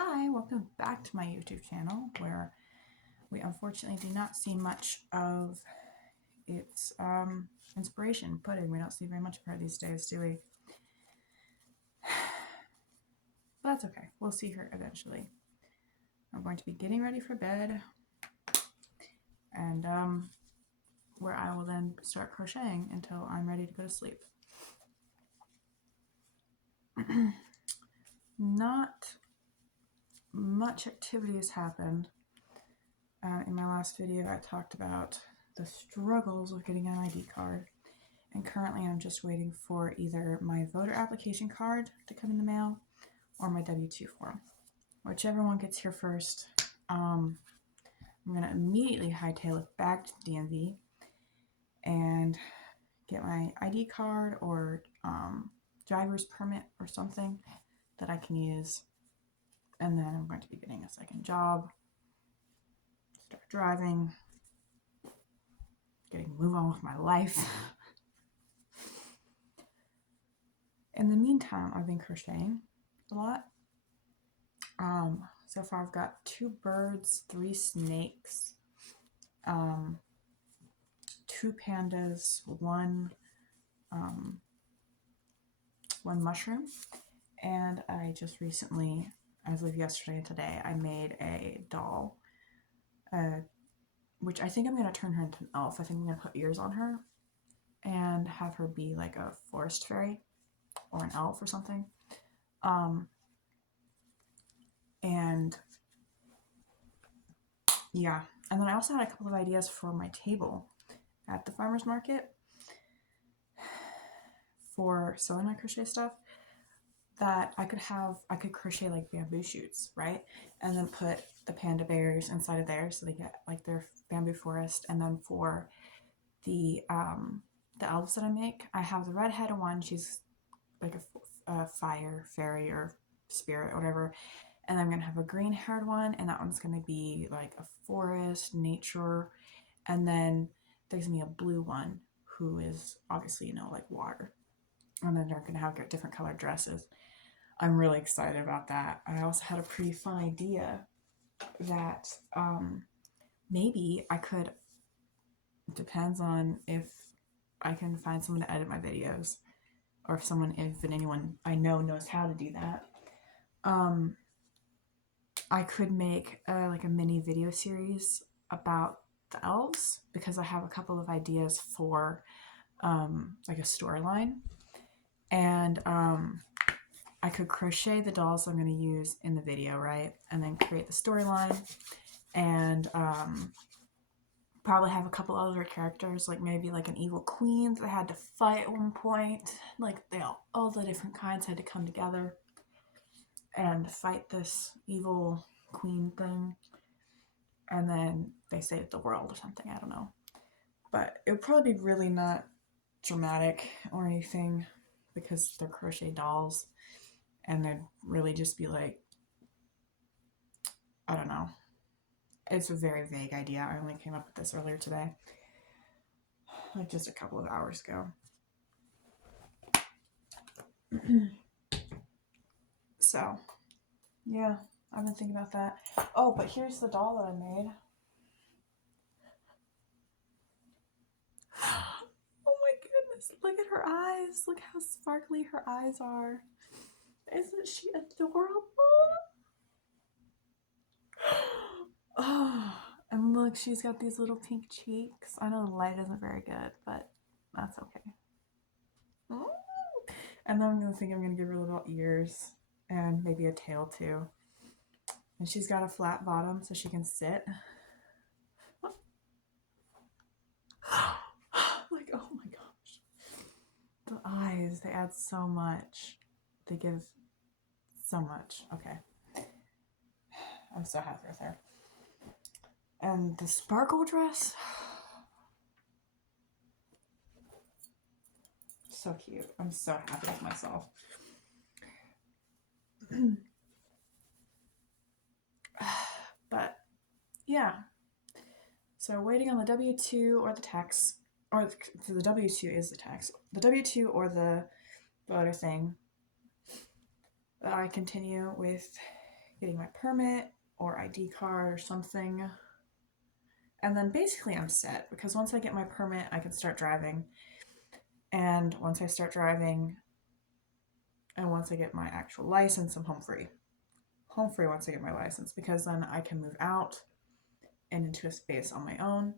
Hi, welcome back to my YouTube channel where we unfortunately do not see much of its inspiration pudding. We don't see very much of her these days, do we? But that's okay. We'll see her eventually. I'm going to be getting ready for bed and where I will then start crocheting until I'm ready to go to sleep. Not much activity has happened. In my last video, I talked about the struggles of getting an ID card, and currently I'm just waiting for either my voter application card to come in the mail or my W-2 form. Whichever one gets here first, I'm going to immediately hightail it back to the DMV and get my ID card or driver's permit or something that I can use. And then I'm going to be getting a second job, start driving, move on with my life. In the meantime, I've been crocheting a lot. So far I've got 2 birds, 3 snakes, 2 pandas, one mushroom, and I just recently, as of yesterday and today, I made a doll, which I think I'm going to turn her into an elf. I think I'm going to put ears on her and have her be like a forest fairy or an elf or something. And yeah, and then I also had a couple of ideas for my table at the farmer's market for sewing my crochet stuff that I could crochet like bamboo shoots, right? And then put the panda bears inside of there so they get like their bamboo forest. And then for the elves that I make, I have the redhead one. She's like a fire fairy or spirit, whatever. And I'm gonna have a green haired one, and that one's gonna be like a forest, nature. And then there's gonna be a blue one who is obviously, like water. And then they're gonna have different colored dresses. I'm really excited about that. I also had a pretty fun idea that maybe I could, it depends on if I can find someone to edit my videos, or if anyone I know knows how to do that. I could make like a mini video series about the elves, because I have a couple of ideas for like a storyline. And I could crochet the dolls I'm going to use in the video, right? And then create the storyline, and probably have a couple other characters, like maybe like an evil queen that I had to fight at one point. Like all the different kinds had to come together and fight this evil queen thing. And then they saved the world or something, I don't know. But it would probably be really not dramatic or anything, because they're crochet dolls. And they'd really just be like, I don't know. It's a very vague idea. I only came up with this earlier today, like just a couple of hours ago. So, yeah, I've been thinking about that. Oh, but here's the doll that I made. Oh my goodness, look at her eyes. Look how sparkly her eyes are. Isn't she adorable? Oh, and look, she's got these little pink cheeks. I know the light isn't very good, but that's okay. And then I'm gonna give her little ears and maybe a tail too. And she's got a flat bottom so she can sit. Like, oh my gosh. The eyes, they add so much. They give so much. Okay. I'm so happy with her. And the sparkle dress. So cute. I'm so happy with myself. But yeah. So waiting on the W-2 or the tax, or the W-2 is the tax. The W-2 or the voter thing. That I continue with getting my permit or ID card or something. And then basically I'm set, because once I get my permit, I can start driving. And once I start driving, and once I get my actual license, I'm home free. Home free once I get my license, because then I can move out and into a space on my own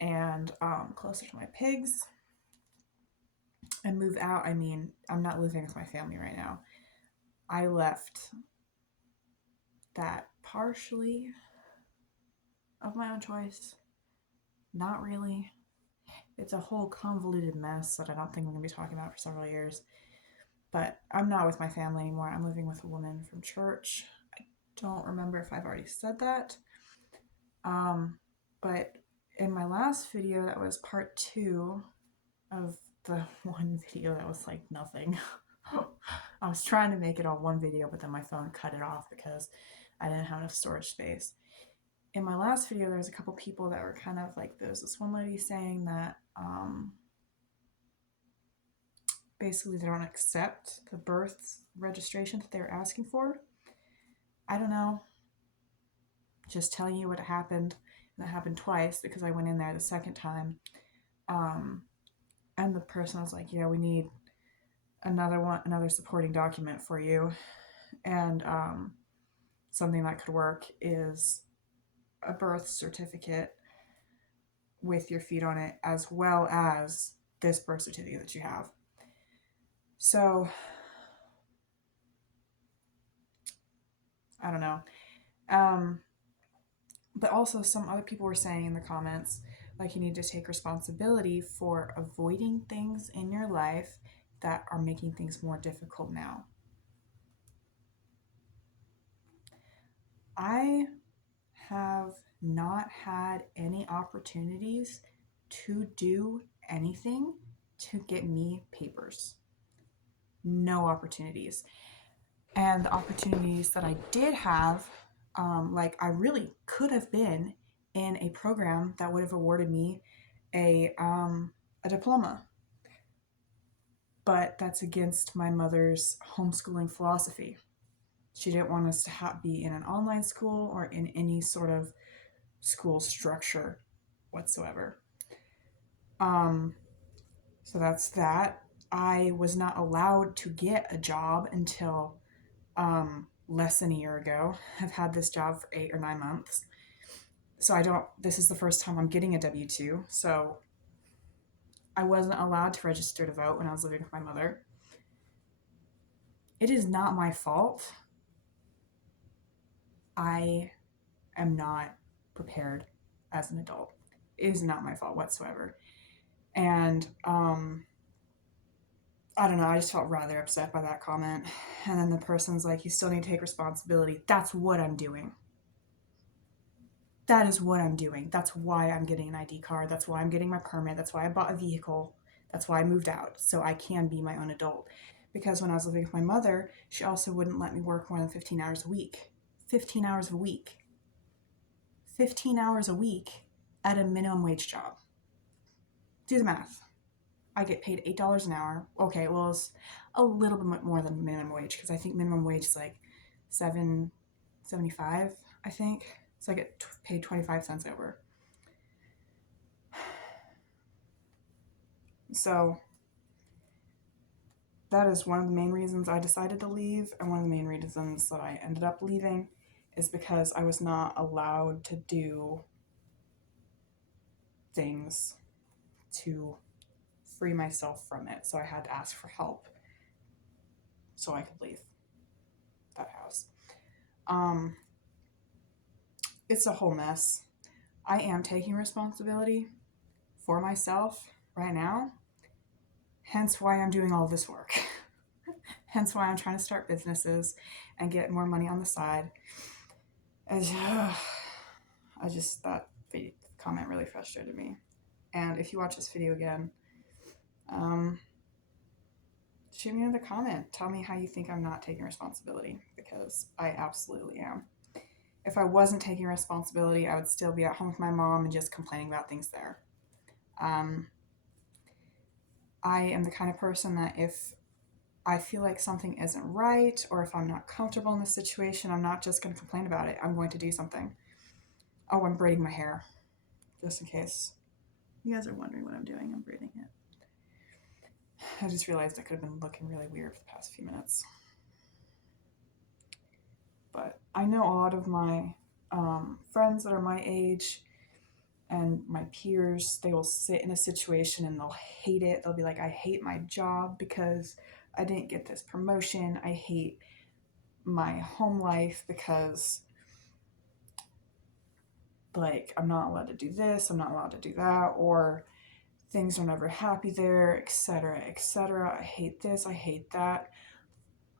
and closer to my pigs. And move out, I mean, I'm not living with my family right now. I left that partially of my own choice. Not really. It's a whole convoluted mess that I don't think we're going to be talking about for several years. But I'm not with my family anymore. I'm living with a woman from church. I don't remember if I've already said that. But in my last video, that was part 2 of the one video that was like nothing. I was trying to make it all one video, but then my phone cut it off because I didn't have enough storage space. In my last video, there was a couple people that were kind of like, there's this one lady saying that basically they don't accept the birth registration that they were asking for. I don't know. Just telling you what happened. And that happened twice, because I went in there the second time. And the person was like, yeah, we need another supporting document for you. And something that could work is a birth certificate with your feet on it, as well as this birth certificate that you have. So I don't know. But also some other people were saying in the comments, like, you need to take responsibility for avoiding things in your life that are making things more difficult now. I have not had any opportunities to do anything to get me papers. No opportunities. And the opportunities that I did have, like, I really could have been in a program that would have awarded me a diploma. But that's against my mother's homeschooling philosophy. She didn't want us to be in an online school or in any sort of school structure whatsoever. So that's that. I was not allowed to get a job until less than a year ago. I've had this job for 8 or 9 months. So this is the first time I'm getting a W-2. So I wasn't allowed to register to vote when I was living with my mother. It is not my fault. I am not prepared as an adult. It is not my fault whatsoever. And I don't know, I just felt rather upset by that comment. And then the person's like, you still need to take responsibility. That's what I'm doing. That is what I'm doing. That's why I'm getting an ID card. That's why I'm getting my permit. That's why I bought a vehicle. That's why I moved out, so I can be my own adult. Because when I was living with my mother, she also wouldn't let me work more than 15 hours a week. 15 hours a week. 15 hours a week at a minimum wage job. Do the math. I get paid $8 an hour. Okay, well, it's a little bit more than minimum wage, because I think minimum wage is like $7.75, I think. So I get paid 25 cents over. So that is one of the main reasons I decided to leave, and one of the main reasons that I ended up leaving is because I was not allowed to do things to free myself from it. So I had to ask for help so I could leave that house. It's a whole mess. I am taking responsibility for myself right now, hence why I'm doing all this work. Hence why I'm trying to start businesses and get more money on the side. That comment really frustrated me. And if you watch this video again, shoot me another comment. Tell me how you think I'm not taking responsibility, because I absolutely am. If I wasn't taking responsibility, I would still be at home with my mom and just complaining about things there. I am the kind of person that if I feel like something isn't right, or if I'm not comfortable in the situation, I'm not just going to complain about it. I'm going to do something. Oh, I'm braiding my hair, just in case you guys are wondering what I'm doing. I'm braiding it. I just realized I could have been looking really weird for the past few minutes. But I know a lot of my friends that are my age and my peers, they will sit in a situation and they'll hate it. They'll be like, I hate my job because I didn't get this promotion. I hate my home life because, like, I'm not allowed to do this, I'm not allowed to do that, or things are never happy there, etc., etc. I hate this, I hate that.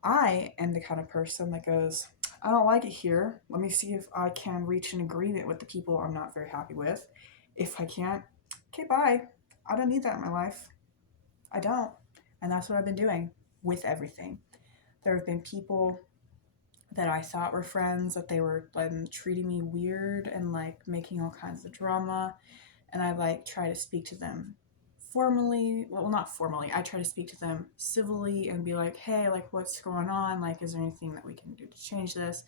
I am the kind of person that goes, I don't like it here. Let me see if I can reach an agreement with the people I'm not very happy with. If I can't, okay, bye. I don't need that in my life. I don't. And that's what I've been doing with everything. There have been people that I thought were friends that they were like treating me weird and like making all kinds of drama. And I like try to speak to them formally. Well, not formally. I try to speak to them civilly and be like, hey, like, what's going on? Like, is there anything that we can do to change this?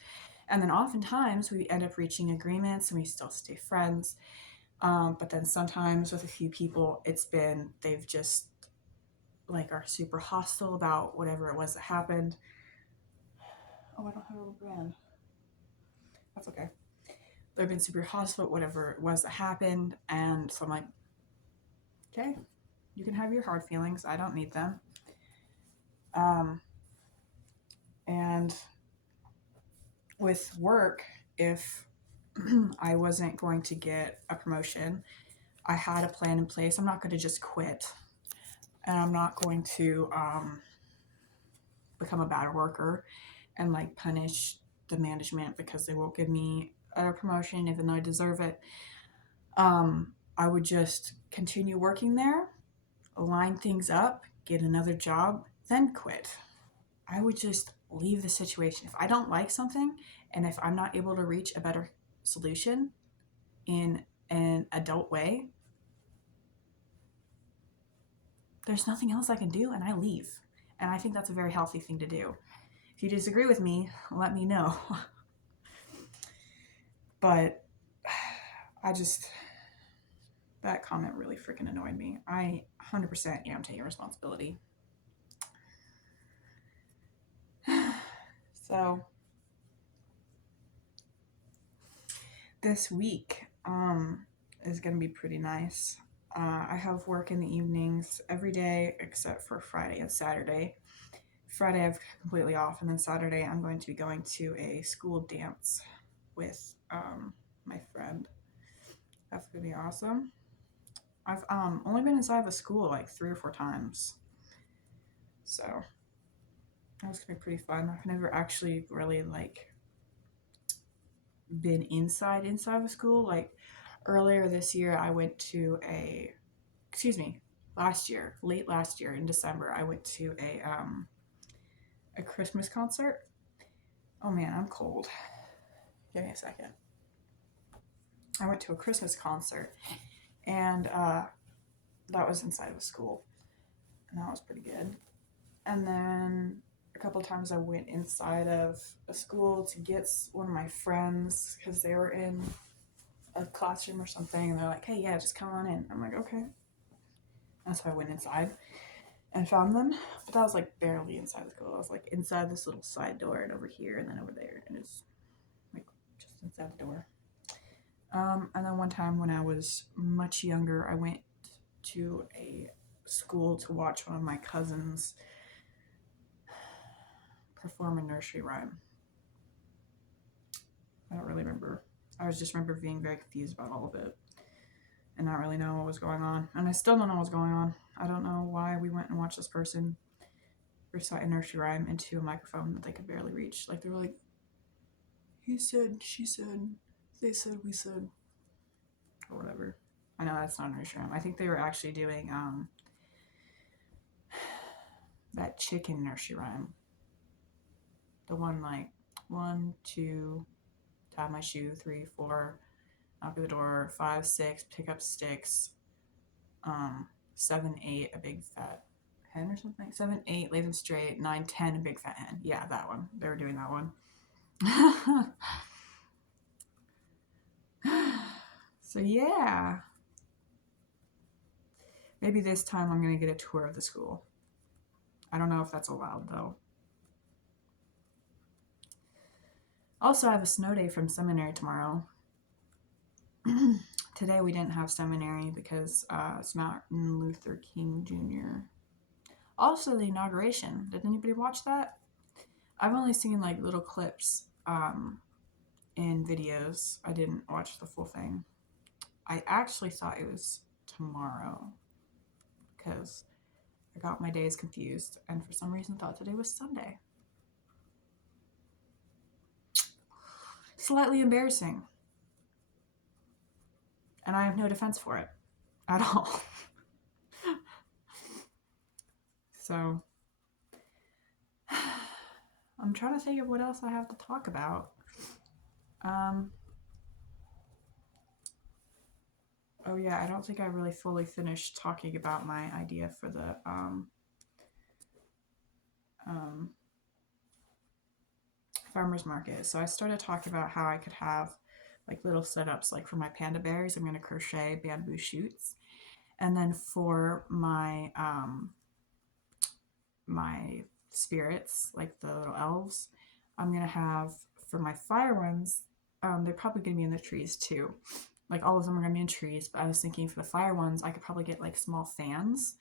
And then oftentimes we end up reaching agreements and we still stay friends. But then sometimes with a few people, they've just like are super hostile about whatever it was that happened. Oh, I don't have a brand. That's okay. They've been super hostile about whatever it was that happened. And so I'm like, okay, you can have your hard feelings. I don't need them. And with work, if I wasn't going to get a promotion, I had a plan in place. I'm not going to just quit, and I'm not going to become a bad worker and like punish the management because they won't give me a promotion even though I deserve it. I would just continue working there, line things up, get another job, then quit. I would just leave the situation. If I don't like something and if I'm not able to reach a better solution in an adult way, there's nothing else I can do and I leave. And I think that's a very healthy thing to do. If you disagree with me, let me know. But that comment really freaking annoyed me. I 100% am taking responsibility. So this week is going to be pretty nice. I have work in the evenings every day except for Friday and Saturday. Friday I've completely off, and then Saturday I'm going to be going to a school dance with my friend. That's going to be awesome. I've only been inside of a school like 3 or 4 times, so that's going to be pretty fun. I've never actually really like been inside of a school. Like earlier this year I went to late last year in December, I went to a Christmas concert. Oh man, I'm cold. Give me a second. I went to a Christmas concert, and that was inside of a school, and that was pretty good. And then a couple of times I went inside of a school to get one of my friends because they were in a classroom or something, and they're like, hey, yeah, just come on in. I'm like, okay. And so I went inside and found them, but that was like barely inside the school. I was like inside this little side door and over here and then over there, and it's like just inside the door. And then one time when I was much younger, I went to a school to watch one of my cousins perform a nursery rhyme. I don't really remember. I just remember being very confused about all of it and not really knowing what was going on. And I still don't know what's going on. I don't know why we went and watched this person recite a nursery rhyme into a microphone that they could barely reach. Like they were like, he said, she said, they said, we said, or whatever. I know that's not a nursery rhyme. I think they were actually doing that chicken nursery rhyme. The one like 1, 2, tie my shoe, 3, 4, knock at the door, 5, 6, pick up sticks, 7, 8, a big fat 10 or something. 7, 8, lay them straight. 9, 10, big fat hen. Yeah, that one. They were doing that one. So yeah. Maybe this time I'm going to get a tour of the school. I don't know if that's allowed though. Also, I have a snow day from seminary tomorrow. Today we didn't have seminary because it's Martin Luther King Jr. Also, the inauguration. Did anybody watch that? I've only seen like little clips in videos. I didn't watch the full thing. I actually thought it was tomorrow because I got my days confused and for some reason thought today was Sunday. Slightly embarrassing. And I have no defense for it at all. So I'm trying to think of what else I have to talk about. Oh yeah, I don't think I really fully finished talking about my idea for the farmer's market. So I started talking about how I could have like little setups, like for my panda bears, I'm going to crochet bamboo shoots, and then for my my spirits, like the little elves, I'm going to have for my fire ones. They're probably going to be in the trees too. Like all of them are going to be in trees, but I was thinking for the fire ones, I could probably get like small fans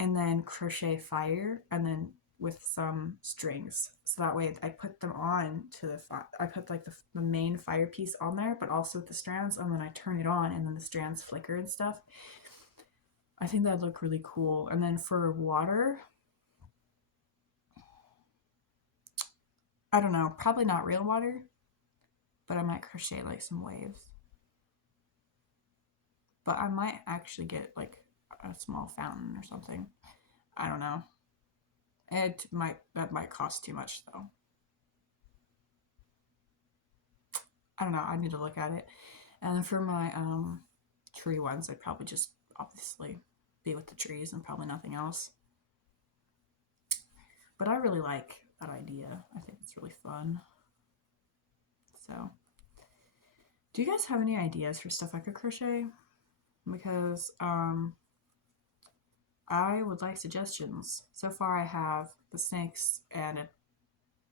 and then crochet fire and then with some strings. So that way I put them on to the I put like the main fire piece on there, but also with the strands, and then I turn it on and then the strands flicker and stuff. I think that'd look really cool. And then for water, I don't know, probably not real water, but I might crochet like some waves. But I might actually get like a small fountain or something. I don't know. That might cost too much though. I don't know. I need to look at it. And then for my tree ones, I'd probably just obviously be with the trees and probably nothing else. But I really like that idea. I think it's really fun. So, do you guys have any ideas for stuff I could crochet? Because I would like suggestions. So far, I have the snakes and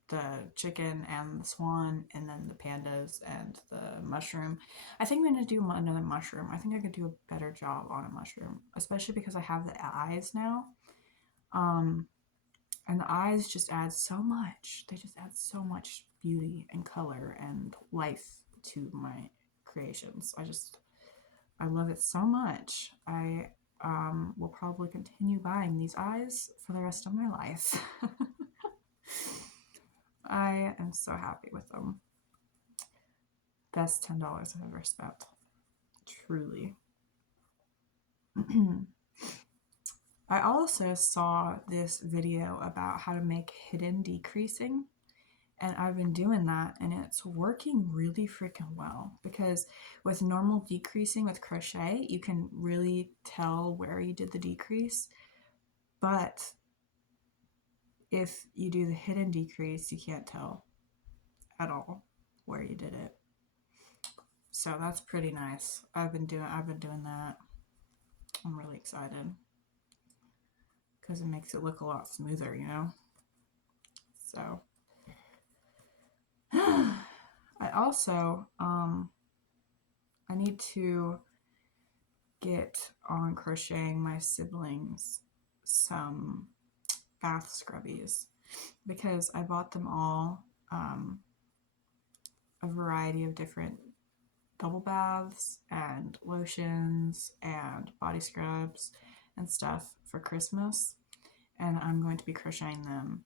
the chicken and the swan, and then the pandas and the mushroom. I think I'm going to do another mushroom. I think I could do a better job on a mushroom, especially because I have the eyes now. And the eyes just add so much. They just add so much beauty and color and life to my creations. I love it so much. I will probably continue buying these eyes for the rest of my life. I am so happy with them. Best $10 I've ever spent. Truly. I also saw this video about how to make hidden decreasing, and I've been doing that and it's working really freaking well, because with normal decreasing with crochet, you can really tell where you did the decrease, but if you do the hidden decrease, you can't tell at all where you did it. So that's pretty nice. I've been doing that. I'm really excited because it makes it look a lot smoother, you know? So I also I need to get on crocheting my siblings some bath scrubbies, because I bought them all a variety of different bubble baths and lotions and body scrubs and stuff for Christmas, and I'm going to be crocheting them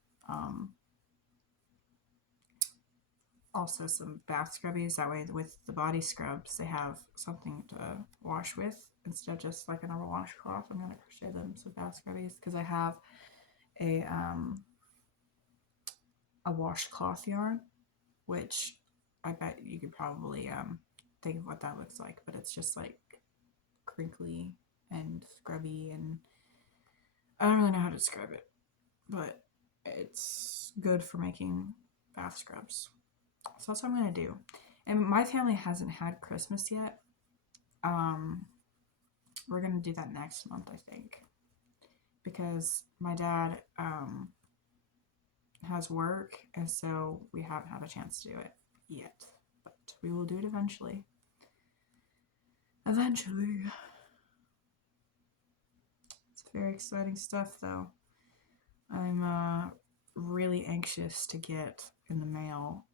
also some bath scrubbies. That way with the body scrubs, they have something to wash with instead of just like a normal washcloth. I'm going to crochet them some bath scrubbies because I have a washcloth yarn, which I bet you could probably think of what that looks like, but it's just like crinkly and scrubby, and I don't really know how to describe it, but it's good for making bath scrubs. So that's what I'm gonna do. And my family hasn't had Christmas yet. Um, we're gonna do that next month, I think, because my dad has work, and so we haven't had a chance to do it yet. But we will do it eventually. Eventually. It's very exciting stuff, though. I'm really anxious to get in the mail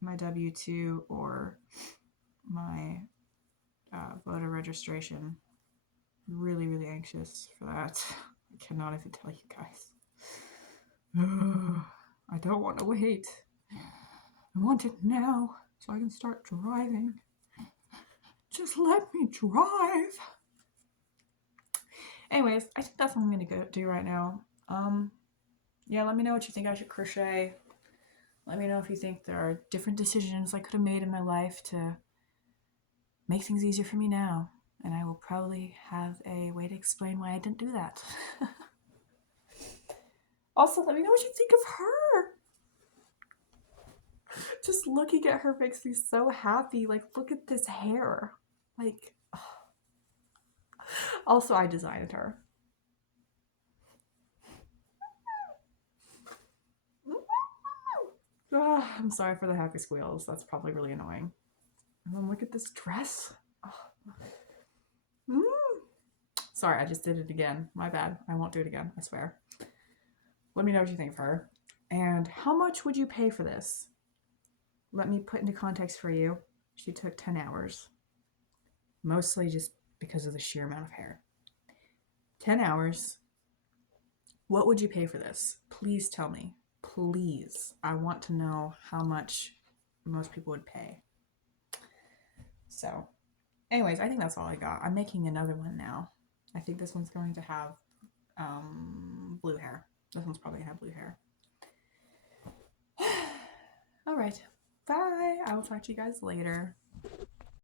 my W-2 or my voter registration. Really, really anxious for that. I cannot even tell you guys. I don't want to wait. I want it now so I can start driving. Just let me drive. Anyways, I think that's what I'm gonna go do right now. Yeah, let me know what you think I should crochet. Let me know if you think there are different decisions I could have made in my life to make things easier for me now. And I will probably have a way to explain why I didn't do that. Also, let me know what you think of her. Just looking at her makes me so happy. Like, look at this hair. Like, also, I designed her. Oh, I'm sorry for the happy squeals. That's probably really annoying. And then look at this dress. Oh. Mm. Sorry, I just did it again. My bad. I won't do it again. I swear. Let me know what you think of her. And how much would you pay for this? Let me put into context for you. She took 10 hours. Mostly just because of the sheer amount of hair. 10 hours. What would you pay for this? Please tell me. Please. I want to know how much most people would pay. So, anyways, I think that's all I got. I'm making another one now. I think this one's going to have blue hair. This one's probably going to have blue hair. All right. Bye. I will talk to you guys later.